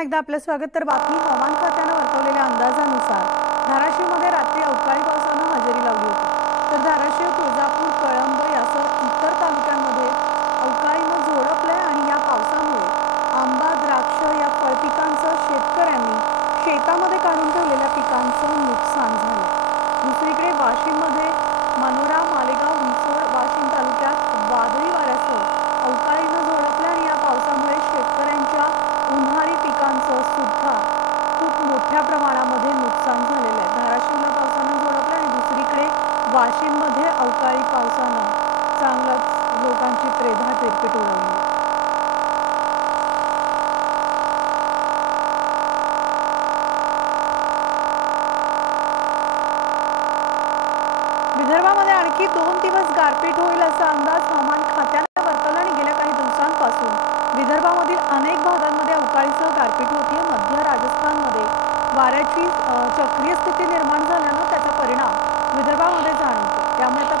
एकदा आपलं स्वागत। तर बातमी हवामान खात्याने वर्तवलेल्या अंदाजानुसार धाराशिवमध्ये रात्री अवकाळी पावसाने हजेरी लावली होती। तर धाराशिव, तुळजापूर, कळंब यासह इतर तालुक्यांमध्ये अवकाळीने झोडपले आणि या पावसामुळे आंबा, द्राक्ष या फळपिकांचं शेतकऱ्यांनी शेतामध्ये काढून ठेवलेल्या पिकांचं नुकसान झालं। दुसरीकडे वाशिममध्ये मनोरा, मालेगाव, रिसोड, वाशिम तालुक्यात वादळी वाऱ्यासह अवकाळीने झोडपले आणि या पावसामुळे शेतकऱ्यांच्या उन्हाळी पिकांचं सुद्धा खूप मोठ्या प्रमाणामध्ये नुकसान झालेलं आहे। धाराशिवला पावसाने झोडपलं आणि दुसरीकडे वाशिममध्ये अवकाळी पावसाने चांगलंच लोकांची त्रेधा तिरपीट उडवली। विदर्भामध्ये आणखी 2 दिवस गारपीट होईल असा अंदाज हवामान खात्याने वर्तवला आणि गेल्या काही दिवसांपासून विदर्भामधील अनेक भागांमध्ये अवकाळीसह गारपीट होते। मध्य राजस्थानमध्ये वाऱ्याची चक्रीय स्थिती निर्माण झाल्याने त्याचा परिणाम विदर्भामध्ये जाणवतो। त्यामुळे आता